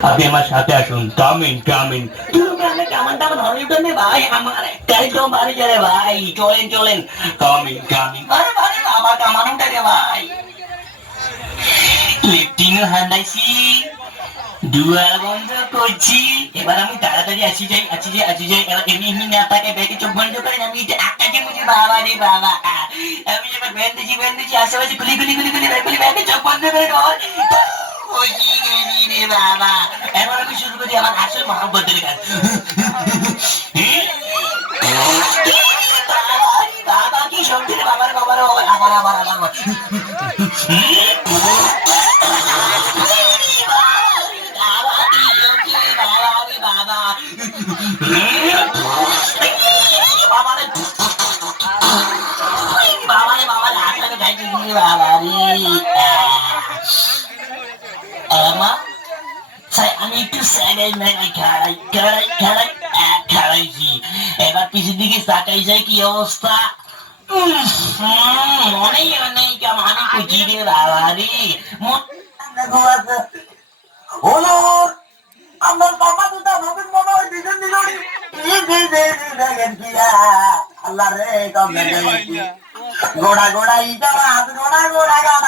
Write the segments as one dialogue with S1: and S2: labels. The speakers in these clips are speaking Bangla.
S1: আপনি আমার সাথে আসুন থাকে হান্দাইছি দুয়ার বন্ধ করছি। এবার আমি তাড়াতাড়ি আসি যাই আসি যাই আসি যাই। এবার এমনি এমনি না তাকে ব্যাগে চোখ বন্ধ করেন। আমি এটা আটটাকে বুঝি, বাবা রে, বাবা। আমি এবার ব্যান দিচ্ছি আশেপাশে খুলি খুলি খুলি খুলি খুলি, ব্যাগে চোখ বন্ধ করে করি আমার আসল মহাব্বতের কাজ বাবা রে বাবা কি শক্তি রে বাবার বাবার বাবার আমার আমার আমার আমি একটু স্যাগাই ম্যাগাই খাড়াই খাড়াই খাড়াই খাড়াইছি এবার পিছের দিকে তাকাই যায় কি অবস্থা অনেক অনেক মানে কুচি রে বাবা রে হলো আমার বাবা দুটা নতুন মনে হয় দুজন দুজনই আল্লাহ রে কম গোড়া গোড়া ইটা হাত গোড়া গোড়া গাড়া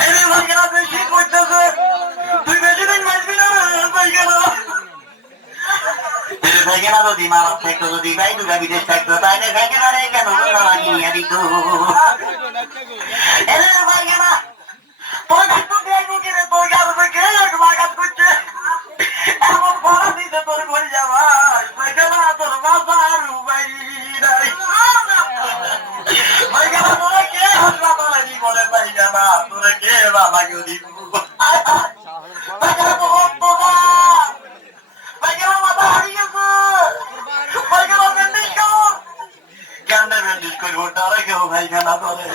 S1: কেন যদি মারত থাকতো যদি ভাই দুগা বিদেশ থাকতো তাহলে ভাই রে কেন? লাগিয়ে দিত এরে ভাই কেন তোর থাকতো দেখব কি রে তোর কাজ কে তোমার কাজ করছে। এমন ভাড়া দিতে তোর করে যাওয়া ভাই তোর বাবা আর ভাই ভাই কেন তোরা কে হাসপাতালে দিব ভাই কেন তোরা কে বাবাকে দিব? ব্যান্ডেজ করব তারা কেউ ভাই খেলা তোরে